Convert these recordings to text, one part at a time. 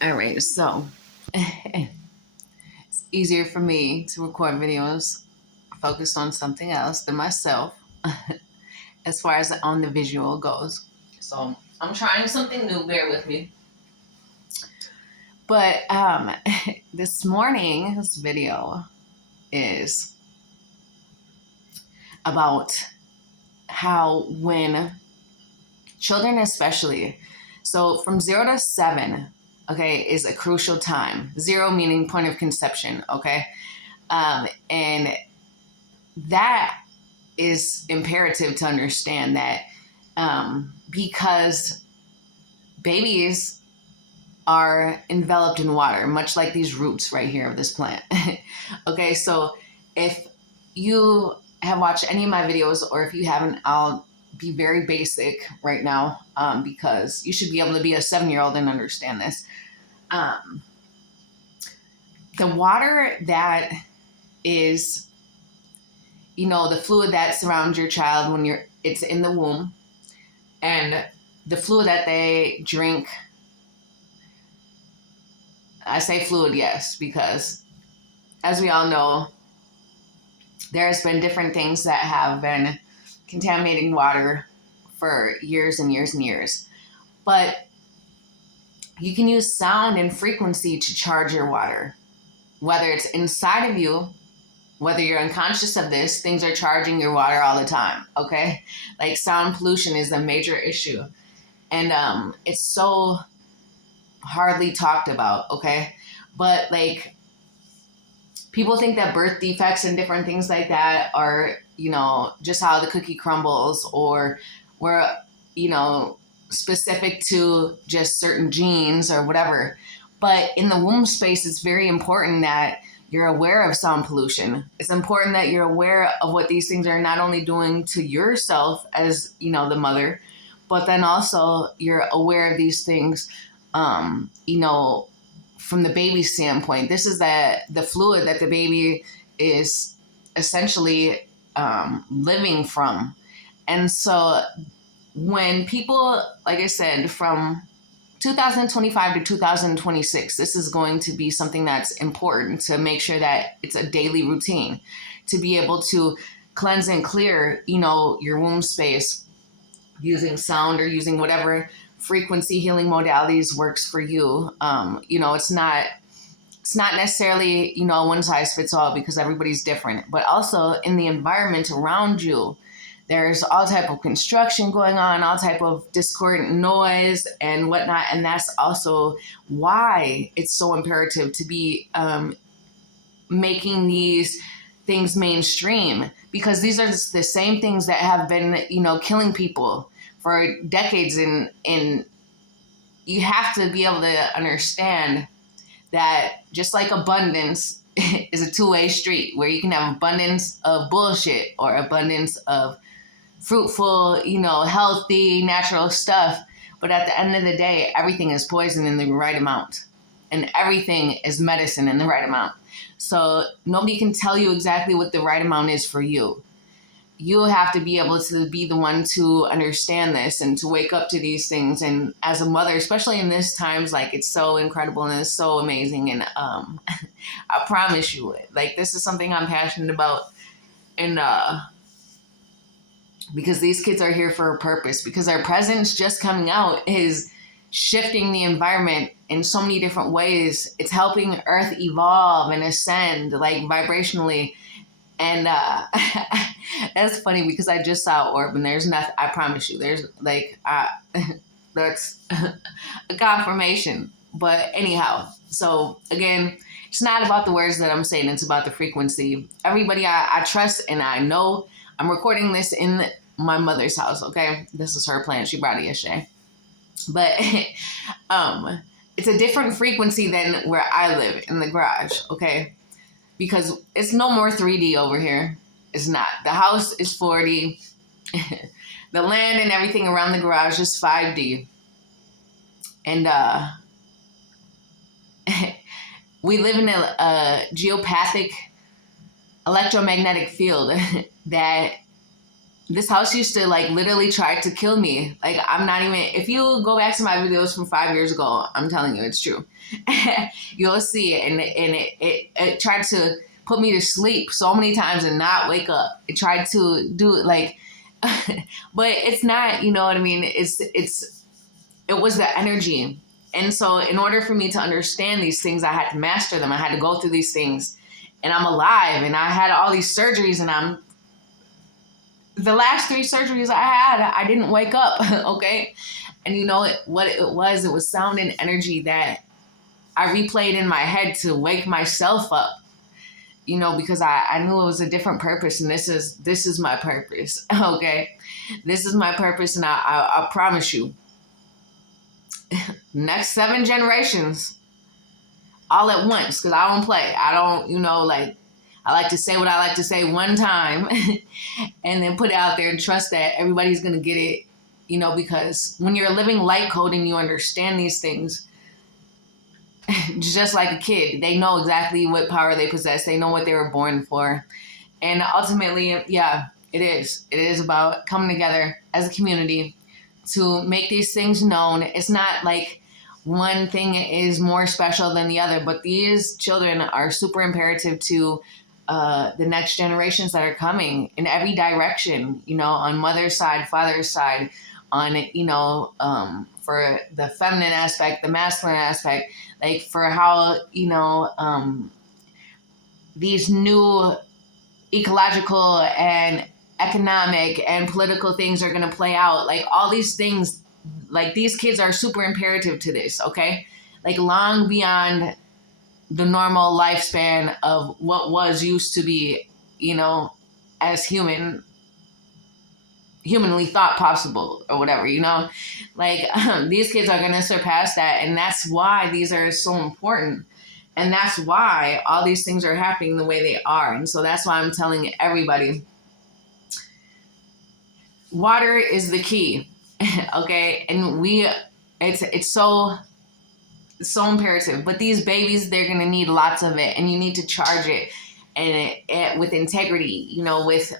All right, so it's easier for me to record videos focused on something else than myself as far as on the visual goes. So I'm trying something new, bear with me. But this morning's video is about how when children especially, so from 0 to 7, okay, is a crucial time. 0 meaning point of conception, okay? And that is imperative to understand that because babies are enveloped in water, much like these roots right here of this plant. Okay, so if you have watched any of my videos, or if you haven't, I'll be very basic right now because you should be able to be a 7-year-old and understand this. Um, the water that is, the fluid that surrounds your child when it's in the womb, and the fluid that they drink. I say fluid, yes, because as we all know, there's been different things that have been contaminating water for years and years and years. But you can use sound and frequency to charge your water. Whether it's inside of you, whether you're unconscious of this, things are charging your water all the time, okay? Like sound pollution is a major issue. And it's so hardly talked about, okay? But like people think that birth defects and different things like that are, just how the cookie crumbles, or we're, specific to just certain genes or whatever. But in the womb space, it's very important that you're aware of sound pollution. It's important that you're aware of what these things are not only doing to yourself as, the mother, but then also you're aware of these things, from the baby standpoint. This is the fluid that the baby is essentially living from. And so when people, like I said, from 2025 to 2026, this is going to be something that's important to make sure that it's a daily routine to be able to cleanse and clear, your womb space using sound or using whatever frequency healing modalities works for you. It's not necessarily, one size fits all because everybody's different, but also in the environment around you, there's all type of construction going on, all type of discordant noise and whatnot. And that's also why it's so imperative to be making these things mainstream, because these are the same things that have been, killing people for decades. And you have to be able to understand that just like abundance is a two-way street, where you can have abundance of bullshit or abundance of fruitful, healthy, natural stuff. But at the end of the day, everything is poison in the right amount, and everything is medicine in the right amount. So nobody can tell you exactly what the right amount is for you. You have to be able to be the one to understand this and to wake up to these things. And as a mother, especially in this times, like, it's so incredible and it's so amazing. And I promise you, like, this is something I'm passionate about. And because these kids are here for a purpose, because our presence just coming out is shifting the environment in so many different ways. It's helping Earth evolve and ascend, like, vibrationally. And that's funny because I just saw Orb, and there's nothing, I promise you, there's like, that's a confirmation. But anyhow, so again, it's not about the words that I'm saying, it's about the frequency. Everybody I trust, and I know I'm recording this in my mother's house, okay? This is her plant. She brought it yesterday. But it's a different frequency than where I live in the garage, okay? Because it's no more 3D over here. It's not. The house is 4D. The land and everything around the garage is 5D. And we live in a geopathic electromagnetic field that This house used to like literally try to kill me. Like, I'm not even, if you go back to my videos from 5 years ago, I'm telling you, it's true. You'll see it. And it tried to put me to sleep so many times and not wake up. It tried to do it like, but it's not, you know what I mean? It was the energy. And so in order for me to understand these things, I had to master them. I had to go through these things, and I'm alive, and I had all these surgeries, and the last 3 surgeries I had, I didn't wake up. Okay. And you know what it was? It was sound and energy that I replayed in my head to wake myself up, you know, because I knew it was a different purpose, and this is my purpose. Okay. This is my purpose. And I promise you, next 7 generations, all at once, because I don't play. I don't, you know, like, I like to say what I like to say one time and then put it out there and trust that everybody's going to get it, you know, because when you're living light code and you understand these things, just like a kid, they know exactly what power they possess. They know what they were born for. And ultimately, yeah, it is. It is about coming together as a community to make these things known. It's not like one thing is more special than the other, but these children are super imperative to the next generations that are coming in every direction, you know, on mother's side, father's side, on, you know, for the feminine aspect, the masculine aspect, like for how, you know, these new ecological and economic and political things are going to play out. Like all these things, like these kids are super imperative to this, okay? Like long beyond the normal lifespan of what was used to be, you know, as humanly thought possible or whatever, you know, like these kids are going to surpass that. And that's why these are so important. And that's why all these things are happening the way they are. And so that's why I'm telling everybody, water is the key. Okay. And it's so imperative, but these babies, they're going to need lots of it, and you need to charge it and with integrity, you know, with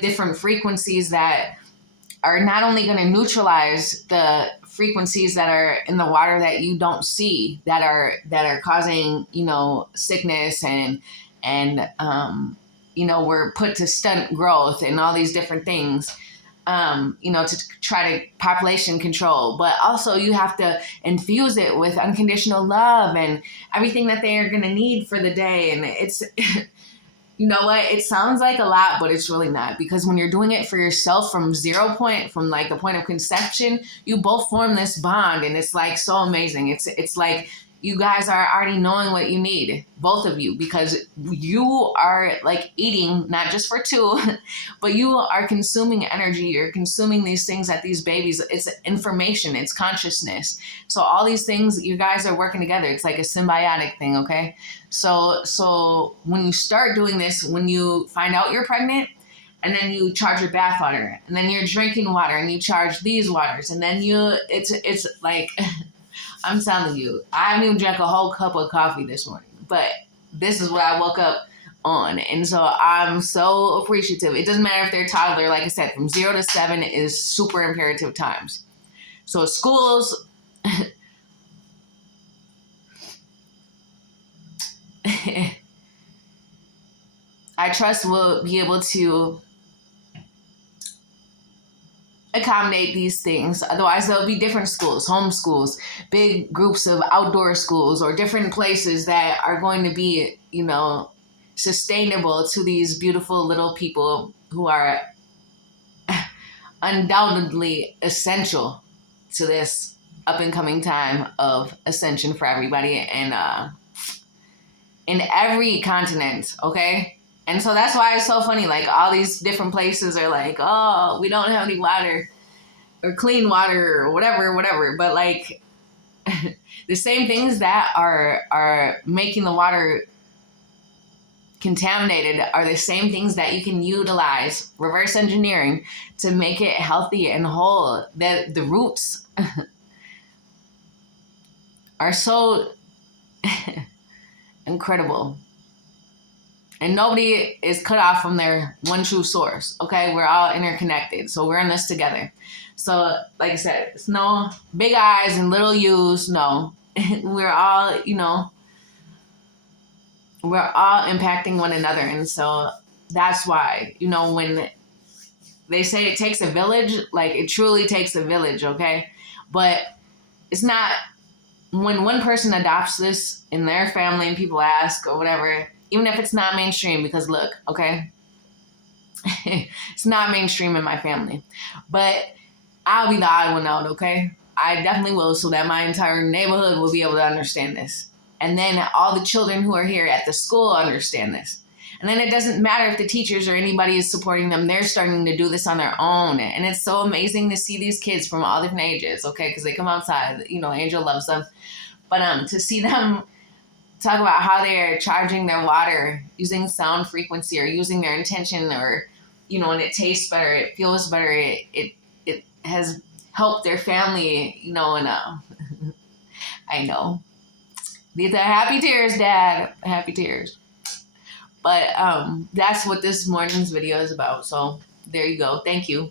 different frequencies that are not only going to neutralize the frequencies that are in the water that you don't see, that are causing, you know, sickness and you know, we're put to stunt growth and all these different things, you know, to try to population control. But also you have to infuse it with unconditional love and everything that they are going to need for the day. And it's, you know what, it sounds like a lot, but it's really not, because when you're doing it for yourself from 0 point, from like the point of conception, you both form this bond, and it's like so amazing. It's like you guys are already knowing what you need, both of you, because you are like eating not just for 2, but you are consuming energy. You're consuming these things that these babies, it's information, it's consciousness. So all these things, you guys are working together. It's like a symbiotic thing. Okay. So when you start doing this, when you find out you're pregnant, and then you charge your bath water, and then you're drinking water, and you charge these waters, and then it's like, I'm telling you, I haven't even drank a whole cup of coffee this morning, but this is what I woke up on. And so I'm so appreciative. It doesn't matter if they're toddler, like I said, from 0 to 7 is super imperative times. So schools, I trust will be able to accommodate these things. Otherwise, there'll be different schools, home schools, big groups of outdoor schools, or different places that are going to be, you know, sustainable to these beautiful little people who are undoubtedly essential to this up and coming time of ascension for everybody, and in every continent. Okay. And so that's why it's so funny. Like all these different places are like, oh, we don't have any water or clean water or whatever. But like the same things that are making the water contaminated are the same things that you can utilize, reverse engineering, to make it healthy and whole. The roots are so incredible. And nobody is cut off from their one true source. Okay, we're all interconnected, so we're in this together. So, like I said, it's no big I's and little U's. No, we're all, we're all impacting one another, and so that's why, when they say it takes a village, like it truly takes a village. Okay, but it's not when one person adopts this in their family and people ask or whatever, even if it's not mainstream, because look, okay, it's not mainstream in my family, but I'll be the odd one out, okay? I definitely will, so that my entire neighborhood will be able to understand this. And then all the children who are here at the school understand this. And then it doesn't matter if the teachers or anybody is supporting them, they're starting to do this on their own. And it's so amazing to see these kids from all different ages, okay? Because they come outside, Angel loves them. But to see them talk about how they are charging their water using sound frequency or using their intention, or, and it tastes better, it feels better, it has helped their family, and I know. These are happy tears, Dad. Happy tears. But that's what this morning's video is about. So there you go. Thank you.